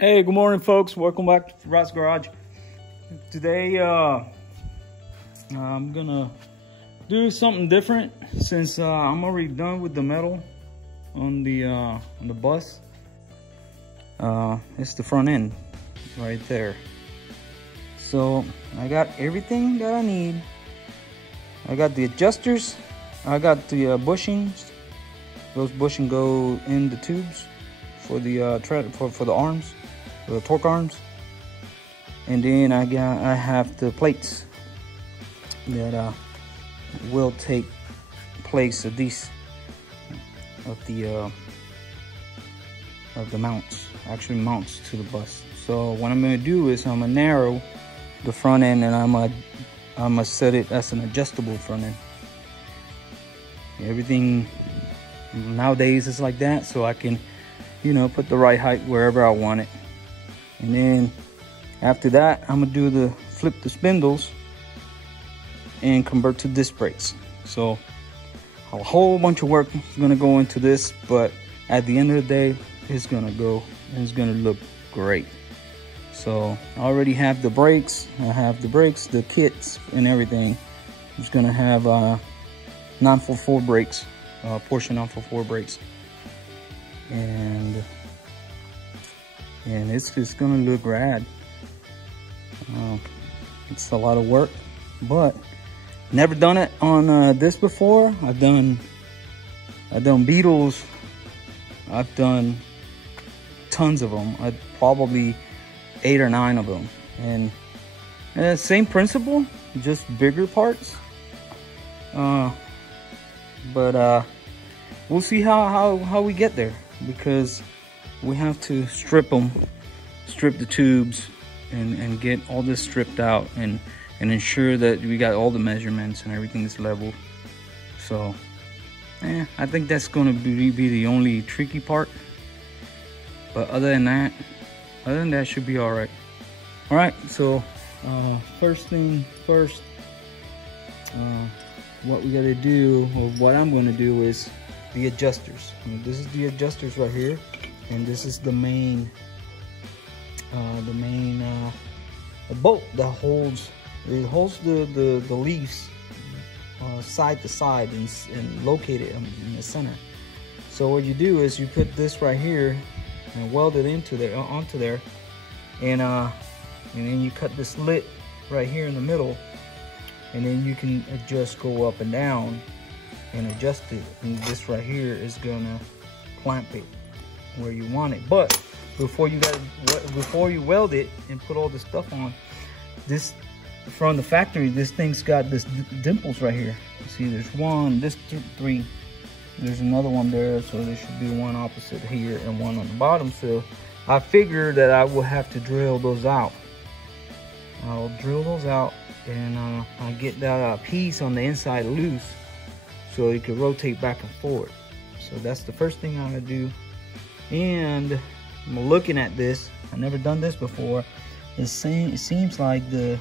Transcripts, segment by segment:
Hey, good morning, folks. Welcome back to Rod's Garage. Today, I'm gonna do something different since I'm already done with the metal on the bus. It's the front end right there. So I got everything that I need. I got the adjusters. I got the bushings. Those bushings go in the tubes for the for the arms. The torque arms, and then I have the plates that will take place of these of the mounts, actually mounts to the bus. So what I'm gonna do is I'm gonna narrow the front end, and I'm gonna set it as an adjustable front end. Everything nowadays is like that, so I can, you know, put the right height wherever I want it. And then after that, I'm gonna do the flip the spindles and convert to disc brakes. So a whole bunch of work is gonna go into this, but at the end of the day, it's gonna go and it's gonna look great. So I already have the brakes. I have the brakes, the kits, and everything. I'm just gonna have 944 brakes, Porsche 944 brakes, and it's gonna look rad. It's a lot of work, but never done it on this before. I've done Beetles. I've done tons of them. Probably 8 or 9 of them, and same principle, just bigger parts. But we'll see how we get there, because we have to strip the tubes and get all this stripped out and ensure that we got all the measurements and everything is level. So I think that's gonna be the only tricky part, but other than that should be all right. So first thing first, what we gotta do, or what I'm gonna do, is the adjusters. This is the adjusters right here, and this is the main bolt that holds the leaves side to side and locate it in the center. So what you do is you put this right here and weld it onto there, and then you cut this slit right here in the middle, and then you can just go up and down and adjust it, and this right here is gonna clamp it where you want it. But before you weld it and put all this stuff on, this from the factory, this thing's got this dimples right here. You see, there's one, this 3, there's another one there, so there should be one opposite here and one on the bottom. So I figured that I will have to drill those out. I'll drill those out, and I get that piece on the inside loose, so it can rotate back and forth. So that's the first thing I'm gonna do. And I'm looking at this, I've never done this before. It seems like this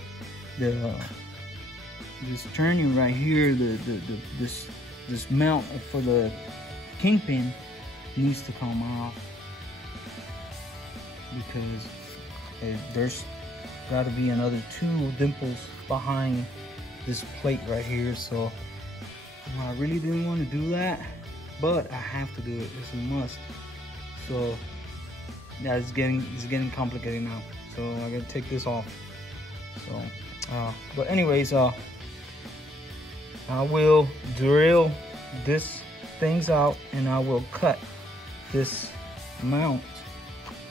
turning right here, this mount for the kingpin needs to come off, because there's got to be another 2 dimples behind this plate right here. So I really didn't want to do that, but I have to do it. It's a must. So yeah, it's getting complicated now. So I gotta take this off. So but anyways, I will drill this things out, and I will cut this mount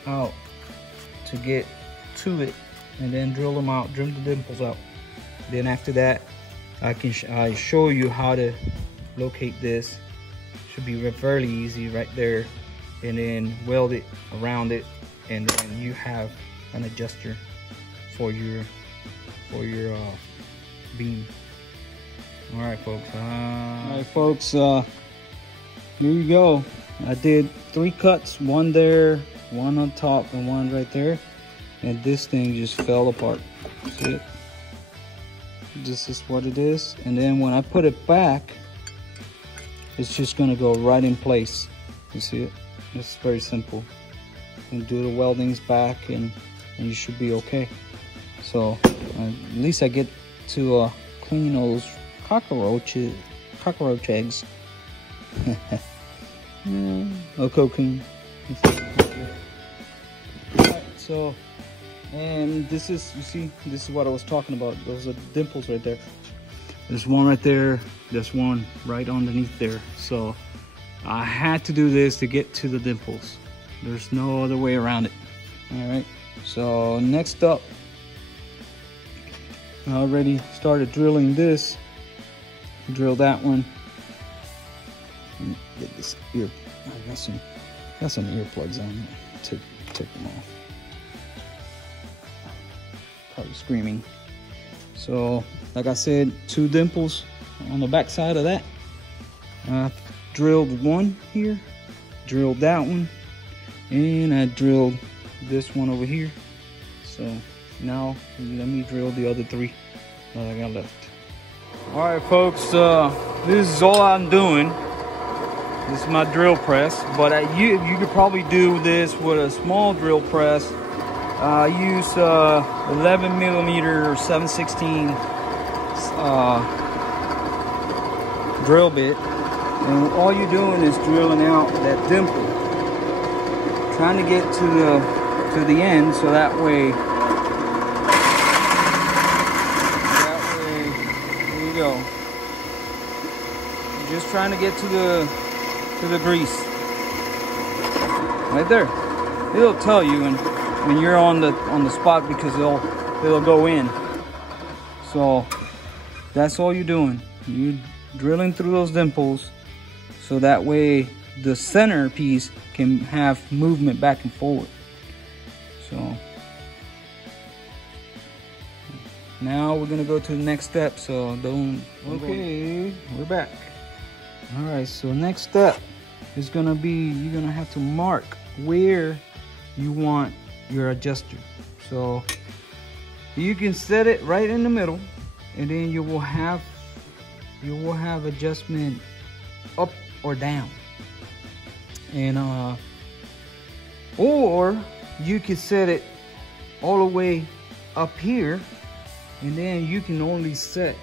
out to get to it, and then drill them out, drill the dimples out. Then after that, I show you how to locate this. Should be fairly easy right there, and then weld it around it, and then you have an adjuster for your beam. All right, folks. Here you go. I did 3 cuts, one there, one on top, and one right there, and this thing just fell apart. See it? This is what it is, and then when I put it back, it's just gonna go right in place. You see it? It's very simple. and do the weldings back, and you should be okay. So at least I get to clean those cockroach eggs. No cocaine. Alright, so, and this is, you see, this is what I was talking about. Those are dimples right there. There's one right there. There's one right underneath there. So I had to do this to get to the dimples. There's no other way around it. All right, so next up, I already started drilling this. Drill that one. Get this ear. I got some earplugs on. Take them off. Probably screaming. So, like I said, 2 dimples on the back side of that. I drilled one here, drilled that one, and I drilled this one over here. So now let me drill the other 3 that I got left. All right, folks, this is all I'm doing. This is my drill press, but you could probably do this with a small drill press. I use 11 millimeter 7/16 drill bit, and all you're doing is drilling out that dimple, trying to get to the end, so that way here you go. You're just trying to get to the grease right there. It'll tell you when you're on the spot, because it'll go in. So that's all you're doing. You're drilling through those dimples, so that way the center piece can have movement back and forward. So now we're gonna go to the next step. So don't. Okay, we're back. All right. So next step is gonna be, you're gonna have to mark where you want your adjuster. So you can set it right in the middle, and then you will have adjustment up or down. And or you can set it all the way up here, and then you can only set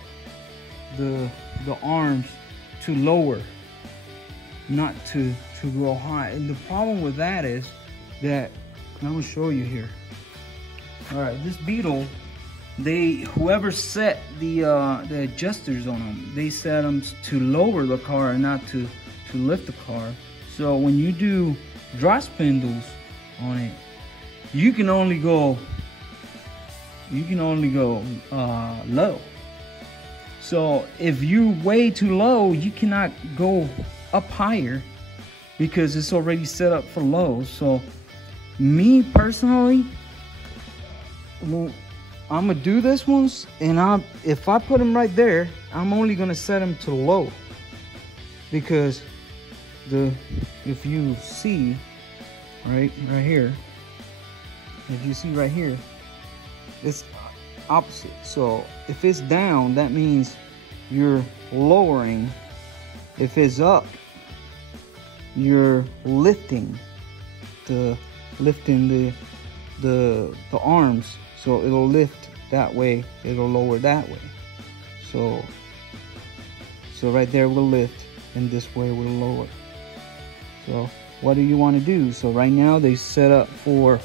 the arms to lower, not to go high. And the problem with that is that, I'm gonna show you here. All right, this Beetle, whoever set the adjusters on them, they set them to lower the car and not to lift the car. So when you do drop spindles on it, you can only go low. So if you're way too low, you cannot go up higher, because it's already set up for low. So me personally, I'm gonna do this ones, and if I put them right there, I'm only gonna set them to low, because if you see right here, if you see right here, it's opposite. So if it's down, that means you're lowering. If it's up, you're lifting the arms. So it'll lift that way, it'll lower that way. So right there will lift, and this way will lower. So what do you want to do? So right now they set up for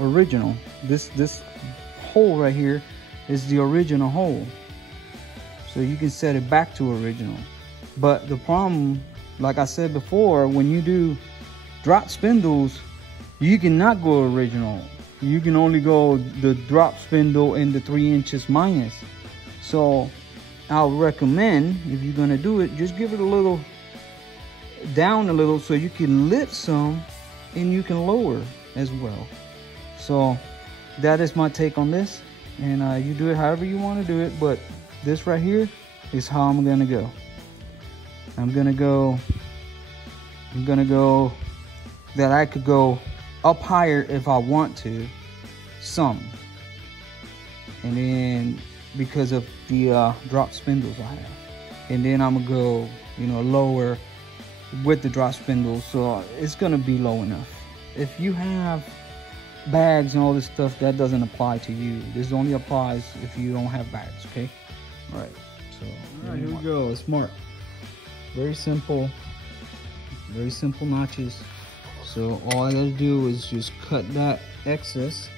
original. This hole right here is the original hole. So you can set it back to original. But the problem, like I said before, when you do drop spindles, you cannot go original. You can only go the drop spindle in the 3 inches minus. So I'll recommend, if you're gonna do it, just give it a little down a little, so you can lift some and you can lower as well. So that is my take on this, and you do it however you want to do it, but this right here is how I'm gonna go. I'm gonna go that I could go up higher if I want to, some, and then because of the drop spindles I have, and then I'm gonna go, lower with the drop spindles, so it's gonna be low enough. if you have bags and all this stuff, that doesn't apply to you. This only applies if you don't have bags, okay? All right, so here we go. It's marked. Very simple notches. So all I gotta do is just cut that excess,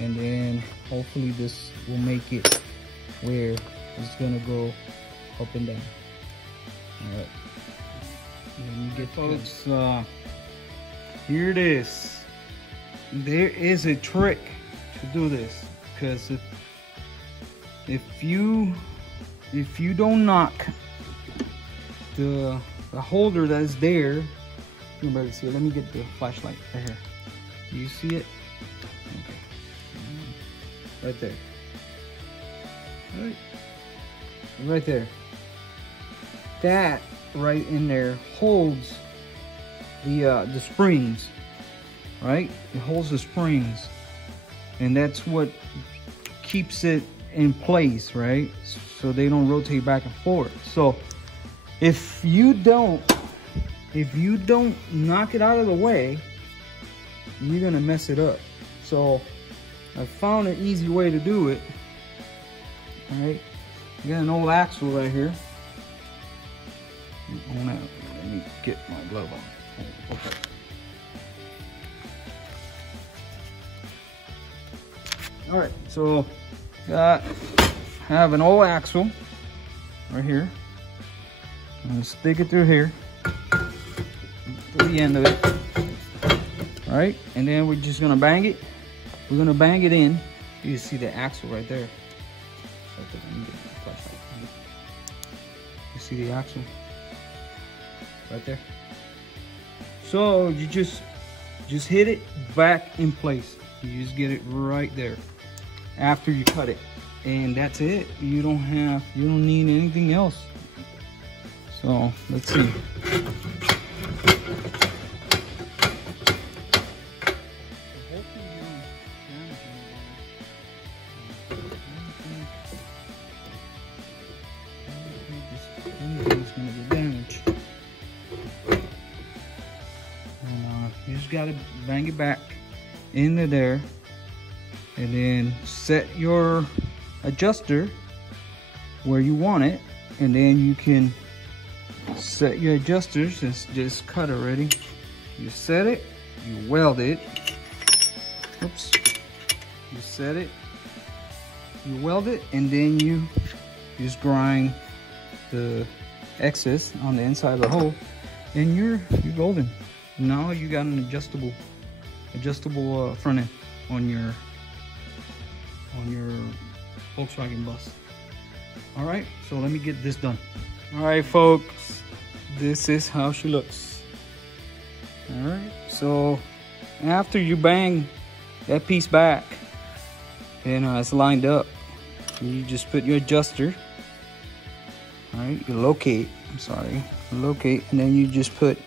and then hopefully this will make it where it's gonna go up and down. All right, let me get folks. Here it is. There is a trick to do this, because if you don't knock the holder that is there, you can barely see it. Let me get the flashlight right here. Do you see it? Okay. Right there. Right there. That right in there holds the springs. Right? It holds the springs, and that's what keeps it in place, right? So they don't rotate back and forth. So if you don't knock it out of the way, you're gonna mess it up. So I found an easy way to do it. All right, I got an old axle right here. Let me get my glove on. Okay. All right, so have an old axle right here. I'm gonna stick it through here, to the end of it. All right, and then we're just gonna bang it. We're gonna bang it in. You see the axle right there. You see the axle right there. So you just hit it back in place. You just get it right there after you cut it, and that's it. You don't need anything else. So let's see. Anything's gonna be damaged. And you just gotta bang it back into there, and then set your adjuster where you want it, and then you can set your adjusters. It's just cut already. You set it, you weld it. Oops. You set it, you weld it, and then you just grind the excess on the inside of the hole, and you're golden. Now you got an adjustable front end on your Volkswagen bus. All right, so let me get this done. All right, folks, this is how she looks. All right, so after you bang that piece back and it's lined up, you just put your adjuster. All right, you locate, and then you just put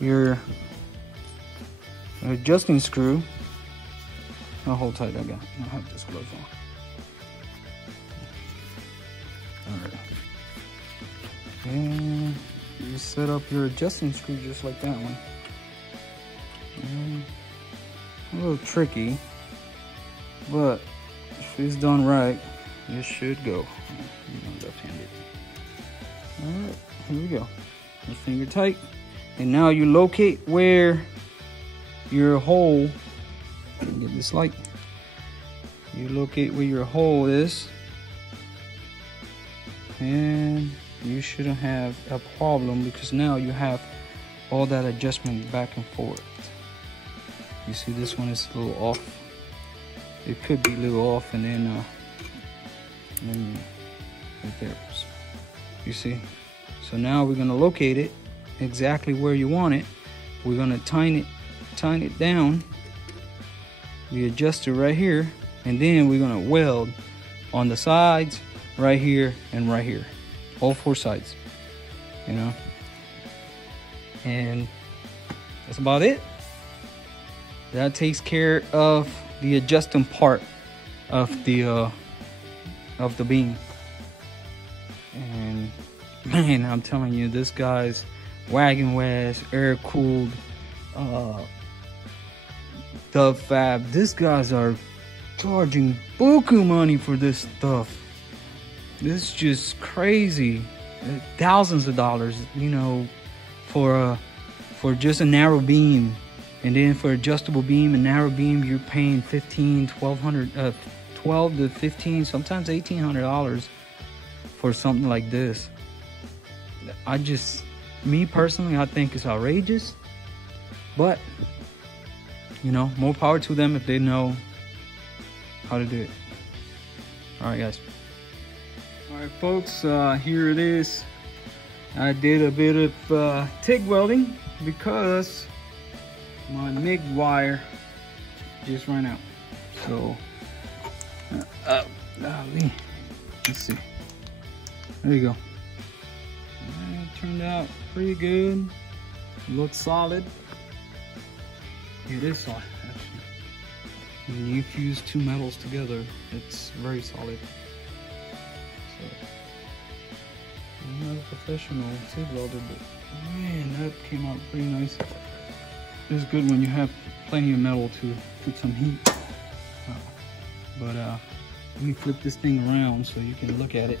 your adjusting screw. I'll hold tight. I have this glove on. All right, and you set up your adjusting screw just like that one. A little tricky, but if it's done right, it should go. Left-handed. All right, here we go. Your finger tight, and now you locate where your hole. Get this light. You locate where your hole is, and you shouldn't have a problem, because now you have all that adjustment back and forth. You see this one is a little off. It could be a little off, and then right there. You see? So now we're gonna locate it exactly where you want it. We're gonna tighten it down. The adjuster right here, and then we're gonna weld on the sides, right here and right here, all four sides, you know. And that's about it. That takes care of the adjusting part of the beam. And man, I'm telling you, this guy's wagon was air cooled the fab. These guys are charging buku money for this stuff. This is just crazy. Thousands of dollars, you know, for just a narrow beam. And then for adjustable beam and narrow beam, you're paying $12 to $15, sometimes $1,800 for something like this. Me personally, I think it's outrageous. But, you know, more power to them if they know how to do it. All right, guys. All right, folks, here it is. I did a bit of TIG welding because my MIG wire just ran out. So, let's see. There you go. It turned out pretty good. Looks solid. It is solid, actually. When you fuse two metals together, it's very solid. So, I'm not a professional TIG welder, but man, that came out pretty nice. It's good when you have plenty of metal to put some heat. But let me flip this thing around so you can look at it.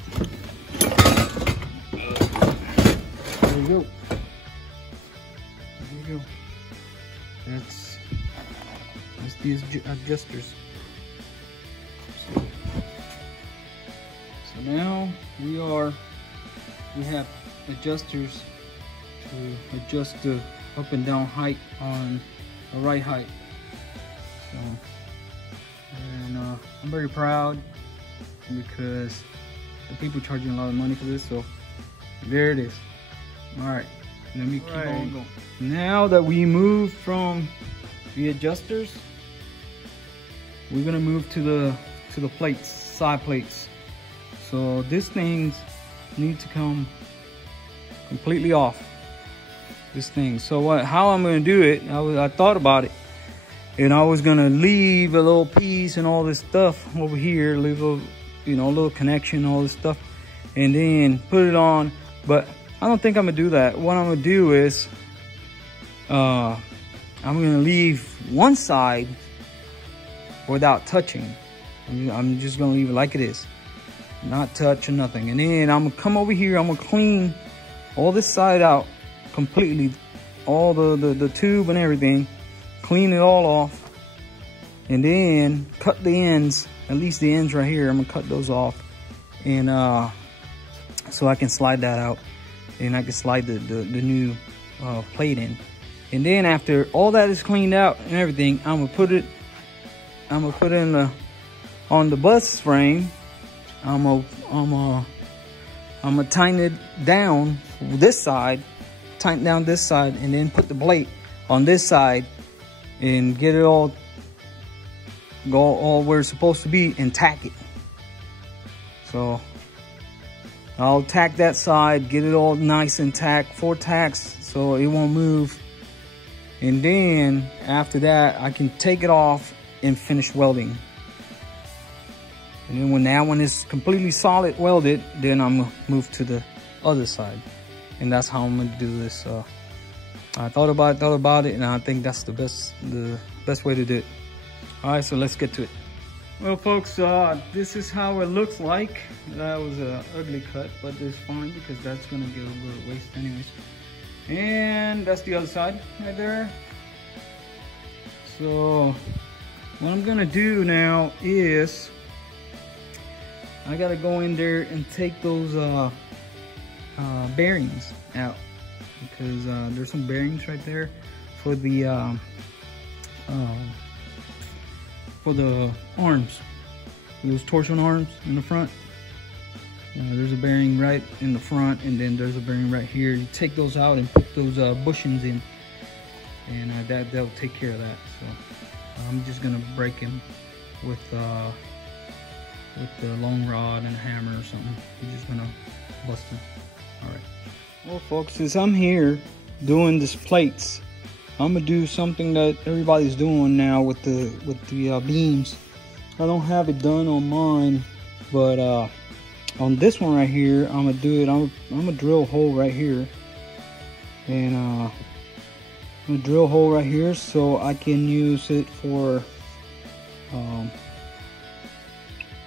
There you go. There you go. That's these adjusters. So now we have adjusters to adjust the up and down height on the right height. So, and I'm very proud because the people charging a lot of money for this. So there it is. All right, let me keep on going. Now that we moved from the adjusters, we're gonna move to the plates, side plates. So these things need to come completely off. This thing. So how I'm gonna do it? I thought about it, and I was gonna leave a little piece and all this stuff over here, leave a little connection, all this stuff, and then put it on. But I don't think I'm gonna do that. What I'm gonna do is I'm gonna leave one side without touching. I'm just gonna leave it like it is, not touch or nothing. And then I'm gonna come over here. I'm gonna clean all this side out completely, all the tube and everything, clean it all off, and then cut the ends, at least the ends right here. I'm gonna cut those off, and so I can slide that out, and I can slide the new plate in. And then after all that is cleaned out and everything, I'm gonna put it in on the bus frame. I'm gonna tighten it down this side, tighten down this side, and then put the plate on this side and get it all where it's supposed to be and tack it. So I'll tack that side, get it all nice and tacked, 4 tacks so it won't move. And then after that, I can take it off and finish welding. And then when that one is completely solid welded, then I'm gonna move to the other side. And that's how I'm gonna do this. I thought about it, and I think that's the best way to do it. All right, so let's get to it. Well, folks, this is how it looks like. That was an ugly cut, but it's fine because that's gonna go to waste anyways. And that's the other side right there. So what I'm gonna do now is I gotta go in there and take those bearings out, because there's some bearings right there for the arms, those torsion arms in the front. There's a bearing right in the front, and then there's a bearing right here. You take those out and put those bushings in, and that'll take care of that. So I'm just gonna break them with the long rod and a hammer or something. I'm just gonna bust them. All right. Well, folks, as I'm here doing these plates, I'm gonna do something that everybody's doing now with the beams. I don't have it done on mine, but on this one right here, I'm gonna do it. I'm gonna drill a hole right here, and a drill hole right here so I can use it for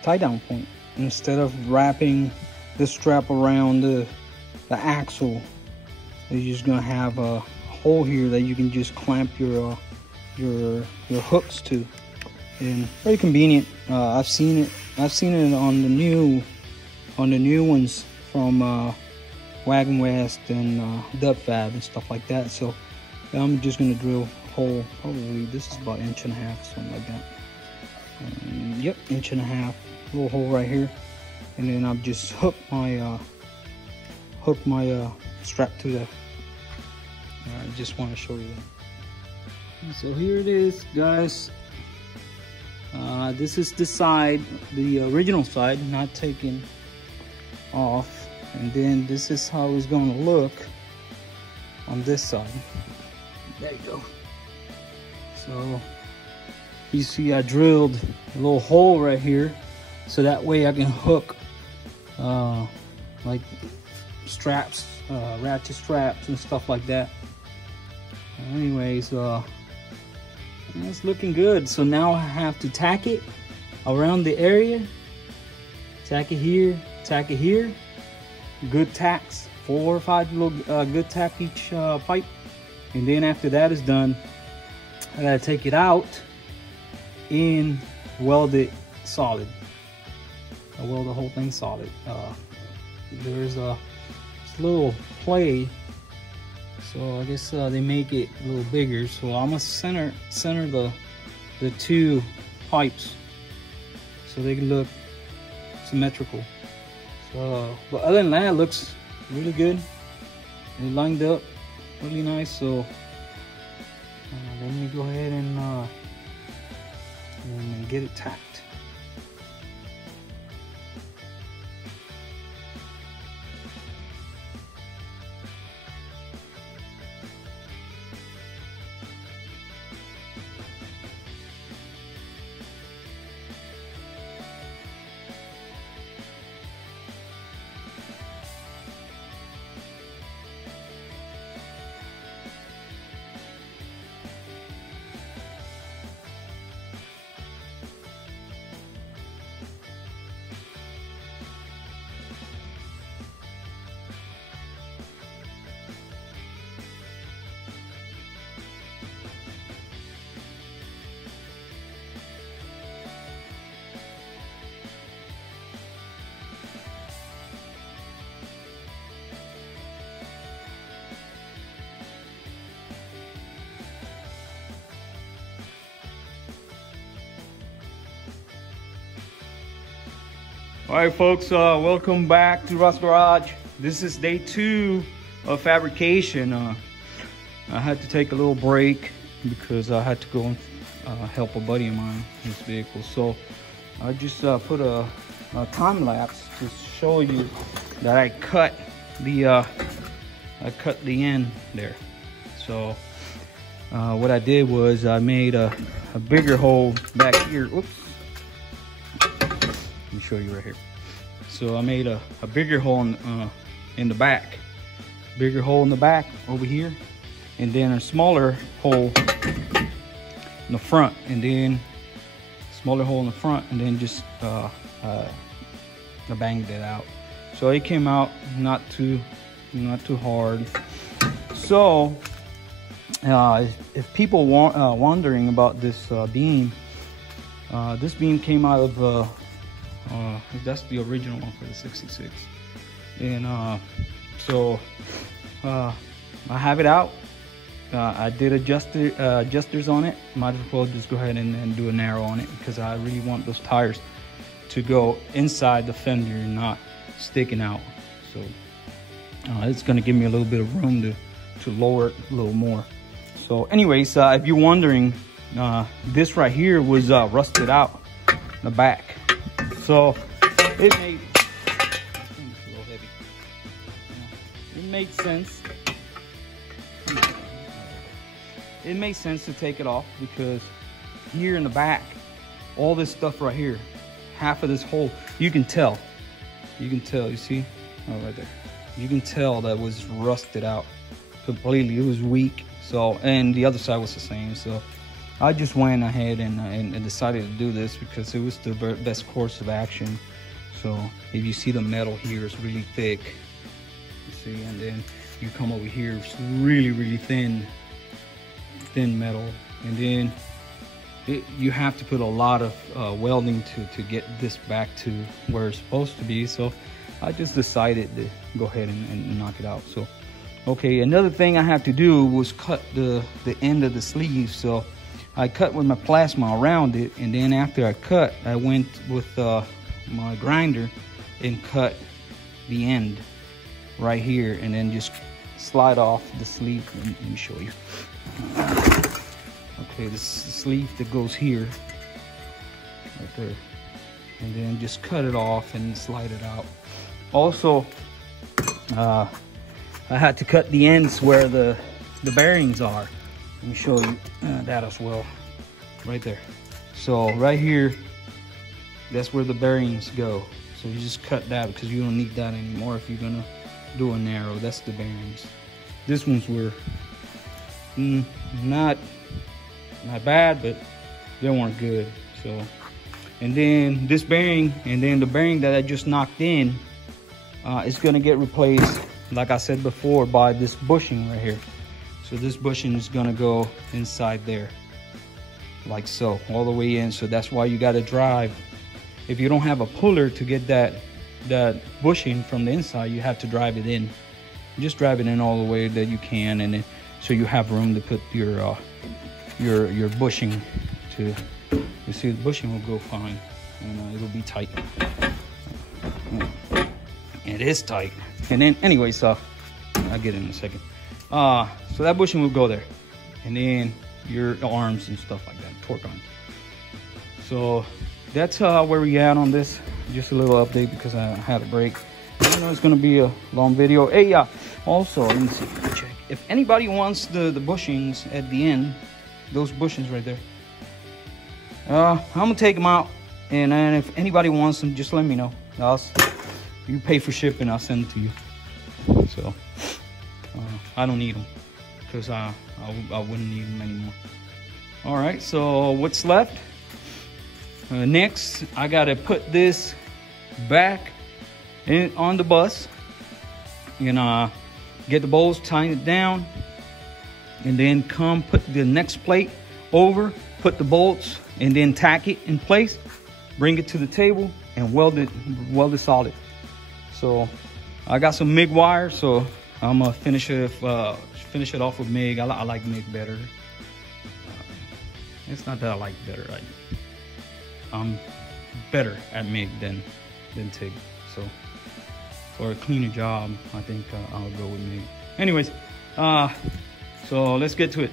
tie down point. Instead of wrapping the strap around the axle, you're just gonna have a hole here that you can just clamp your hooks to, and very convenient. I've seen it on the new ones from Wagon West and Dub Fab and stuff like that. So I'm just gonna drill a hole. Probably this is about 1.5 inches, something like that. Yep, 1.5 inches, little hole right here, and then I'll just hook my strap to that. I just want to show you that. So here it is, guys. This is the side, the original side, not taken off, and then this is how it's going to look on this side. There you go. So you see I drilled a little hole right here, so that way I can hook like straps, ratchet straps and stuff like that. Anyways, it's looking good. So now I have to tack it around the area, tack it here, tack it here. Good tacks, 4 or 5 little good tack each pipe. And then after that is done, I gotta take it out and weld it solid. I weld the whole thing solid. There's a little play, so I guess they make it a little bigger. So I'm gonna center the 2 pipes so they can look symmetrical. So, but other than that, it looks really good. It lined up really nice. So let me go ahead and get it tacked. All right, folks, welcome back to Russ Garage. This is day 2 of fabrication. I had to take a little break because I had to go and help a buddy of mine in his vehicle. So I just put a time lapse to show you that I cut the end there. So what I did was I made a bigger hole back here. Oops. Let me show you right here. So I made a bigger hole in the back, bigger hole in the back over here, and then a smaller hole in the front, and then smaller hole in the front, and then just I banged it out. So it came out not too hard. So if people wondering about this beam came out of that's the original one for the 66, and so I have it out. I did adjusters on it. Might as well just go ahead and do a narrow on it because I really want those tires to go inside the fender and not sticking out. So it's going to give me a little bit of room to lower it a little more. So anyways, if you're wondering, this right here was rusted out in the back. So it made sense. It made sense to take it off because here in the back, all this stuff right here, half of this hole, you can tell, you see, oh, right there. You can tell that was rusted out completely. It was weak. So, and the other side was the same. So I just went ahead and decided to do this because it was the best course of action. So if you see the metal here, it's really thick. You see, and then you come over here, it's really thin metal, and then you have to put a lot of welding to get this back to where it's supposed to be. So I just decided to go ahead and knock it out. So okay, another thing I have to do was cut the end of the sleeve. So I cut with my plasma around it, and then after I cut, I went with my grinder and cut the end right here, and then just slide off the sleeve. Let me show you. Okay, this is the sleeve that goes here, right there, and then just cut it off and slide it out. Also, I had to cut the ends where the bearings are. Let me show you that as well, right there. So right here, that's where the bearings go. So you just cut that because you don't need that anymore if you're gonna do a narrow. That's the bearings. This ones were not bad, but they weren't good. So, and then this bearing, and then the bearing that I just knocked in is gonna get replaced, like I said before, by this bushing right here. So this bushing is gonna go inside there, like so, all the way in. So that's why you gotta drive. If you don't have a puller to get that bushing from the inside, you have to drive it in. Just drive it in all the way that you can, and then, so you have room to put your bushing to. You see, the bushing will go fine, and it'll be tight. It is tight. And then, anyway, so I'll get it in a second. So that bushing will go there, and then your arms and stuff like that, torque arms. So that's where we at on this. Just a little update because I had a break. I know it's gonna be a long video. Hey, also, let me see if I can check. If anybody wants the bushings at the end, those bushings right there, I'm gonna take them out, and then if anybody wants them, just let me know. You pay for shipping, I'll send it to you. So I don't need them because I wouldn't need them anymore. All right, so what's left? Next, I gotta put this back on the bus, and get the bolts, tighten it down, and then come put the next plate over, put the bolts, and then tack it in place, bring it to the table, and weld it solid. So I got some MIG wire, so I'm gonna finish it off with MIG. I like MIG better. It's not that I like better. I'm better at MIG than TIG. So for a cleaner job, I think I'll go with MIG. Anyways, so let's get to it.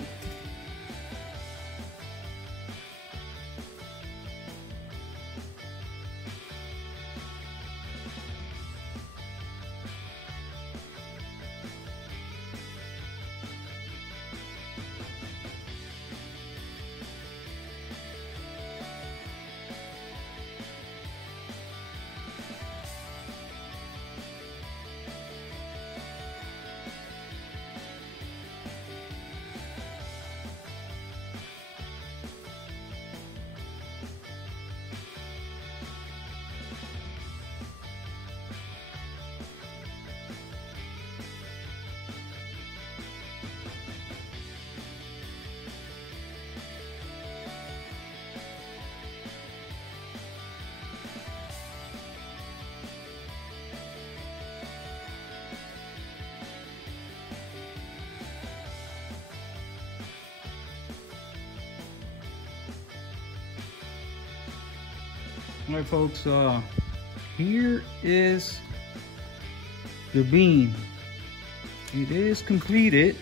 All right, folks, here is the beam. It is completed.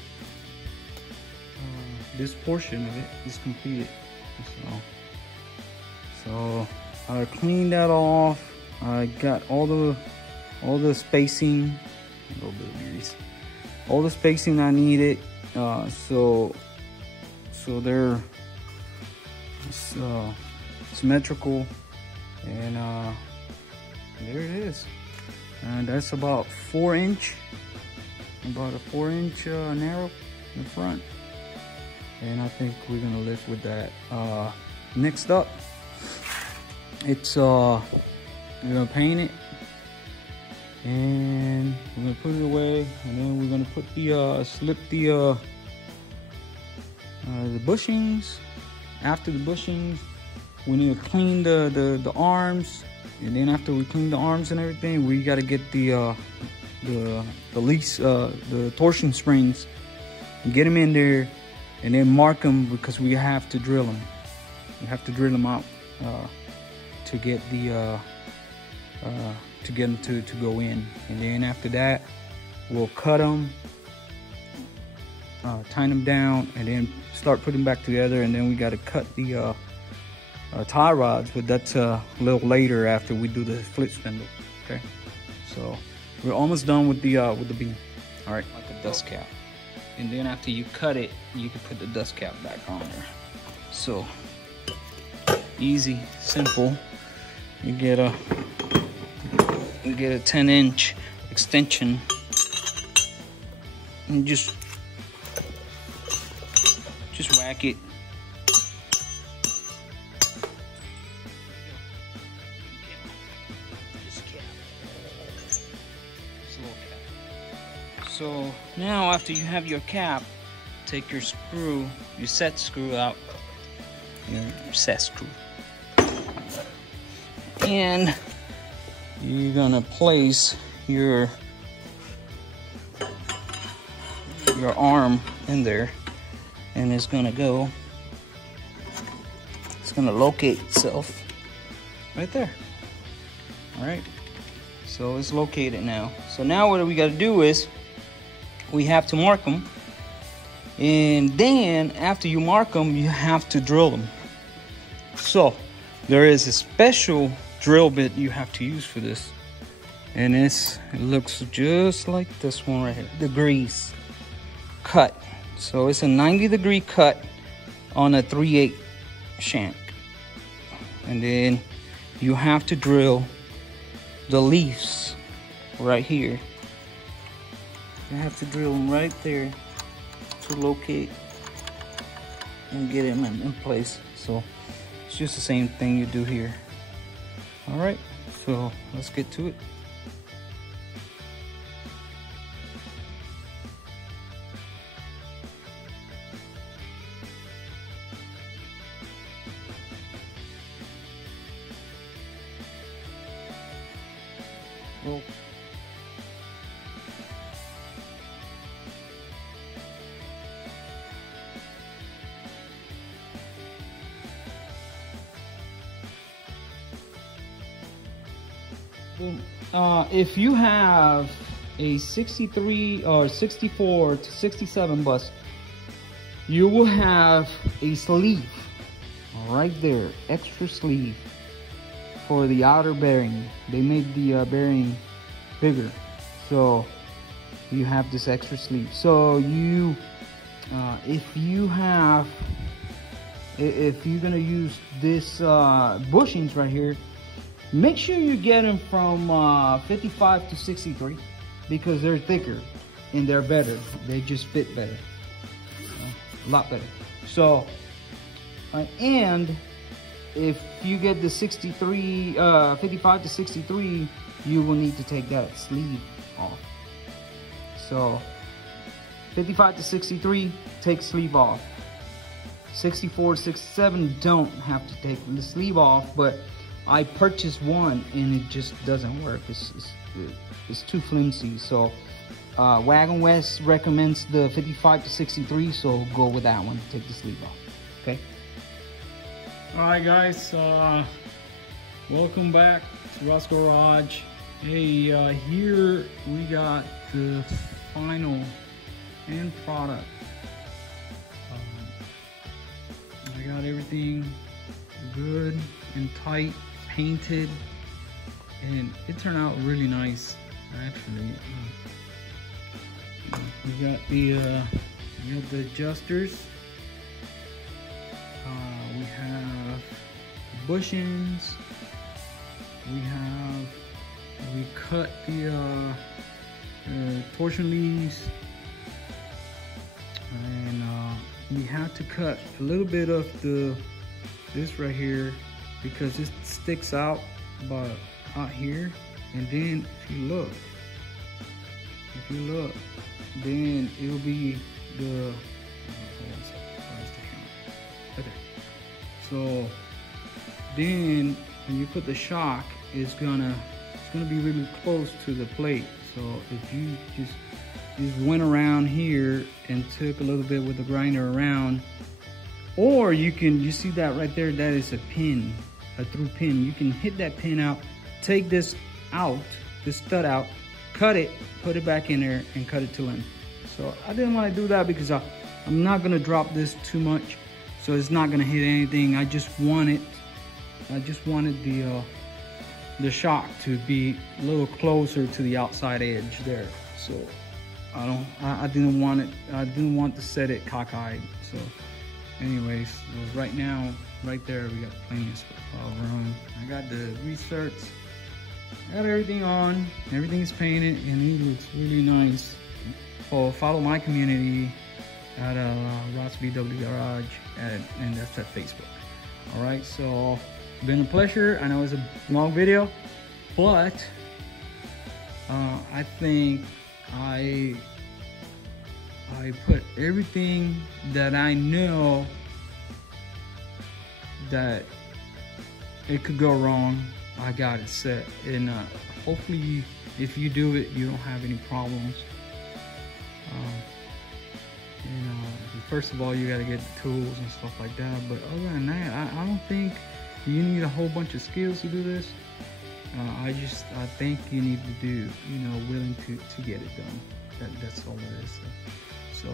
This portion of it is completed. So I cleaned that off. I got all the spacing, a little bit of grease, all the spacing I needed. So they're symmetrical. And there it is, and that's about 4 inch about a 4-inch narrow in the front, and I think we're gonna live with that. Next up, it's we're gonna paint it, and we're gonna put it away, and then we're gonna put the slip the bushings. After the bushings, we need to clean the arms, and then after we clean the arms and everything, we got to get the lease, the torsion springs, and get them in there, and then mark them, because we have to drill them. We have to drill them out to get the to get them to go in, and then after that, we'll cut them, tie them down, and then start putting them back together. And then we got to cut the tie rods, but that's a little later after we do the flip spindle. Okay, so we're almost done with the beam. All right, like a dust cap, and then after you cut it, you can put the dust cap back on there. So easy, simple. You get a 10-inch extension, and just whack it. So now, after you have your cap, take your screw, your set screw out, your set screw, and you're gonna place your arm in there, and it's gonna locate itself right there. All right, so it's located now. So now what we got to do is we have to mark them, and then after you mark them, you have to drill them. So there is a special drill bit you have to use for this, and it looks just like this one right here, degrees cut. So it's a 90-degree cut on a 3/8 shank, and then you have to drill the leaves right here. You have to drill them right there to locate and get them in place. So it's just the same thing you do here. All right, so let's get to it. Well, if you have a 63 or 64 to 67 bus, you will have a sleeve right there, extra sleeve for the outer bearing. They made the bearing bigger, so you have this extra sleeve. So you if you're gonna use this bushings right here, make sure you get them from 55 to 63, because they're thicker and they're better. They just fit better, a lot better. So and if you get the 63 55 to 63, you will need to take that sleeve off. So 55 to 63, take sleeve off. 64 to 67, don't have to take the sleeve off, but I purchased one and it just doesn't work. It's too flimsy. So Wagon West recommends the 55 to 63, so go with that one. Take the sleeve off. Okay. All right, guys. Welcome back to Russ Garage. Hey, here we got the final end product. I got everything good and tight, painted, and it turned out really nice, actually. We got the adjusters. We have bushings. We cut torsion leaves, and we have to cut a little bit of this right here because it sticks out about out here. And then if you look, then it'll be the okay. So then when you put the shock, it's gonna be really close to the plate. So if you just went around here and took a little bit with the grinder around, or you see that right there, that is a pin, a through pin. You can hit that pin out, take this out, this stud out, cut it, put it back in there, and cut it to length. So I didn't want to do that because I'm not gonna drop this too much, so it's not gonna hit anything. I just wanted the shock to be a little closer to the outside edge there. So I didn't want to set it cockeyed. So anyways, right now, right there, we got plenty of room. I got the research, I got everything on, everything is painted, and it looks really nice. Follow my community at Ross VW Garage, and that's at Facebook. All right, so been a pleasure. I know it's a long video, but I think I put everything that I know that it could go wrong. I got it set, and hopefully if you do it, you don't have any problems. First of all, you got to get the tools and stuff like that, but other than that, I don't think you need a whole bunch of skills to do this. I think you need to do, willing to get it done. That's all it is. So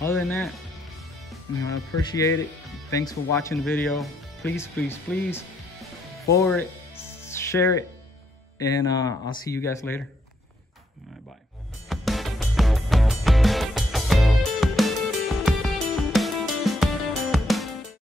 other than that, I appreciate it. Thanks for watching the video. Please forward it, share it, and I'll see you guys later. All right, bye.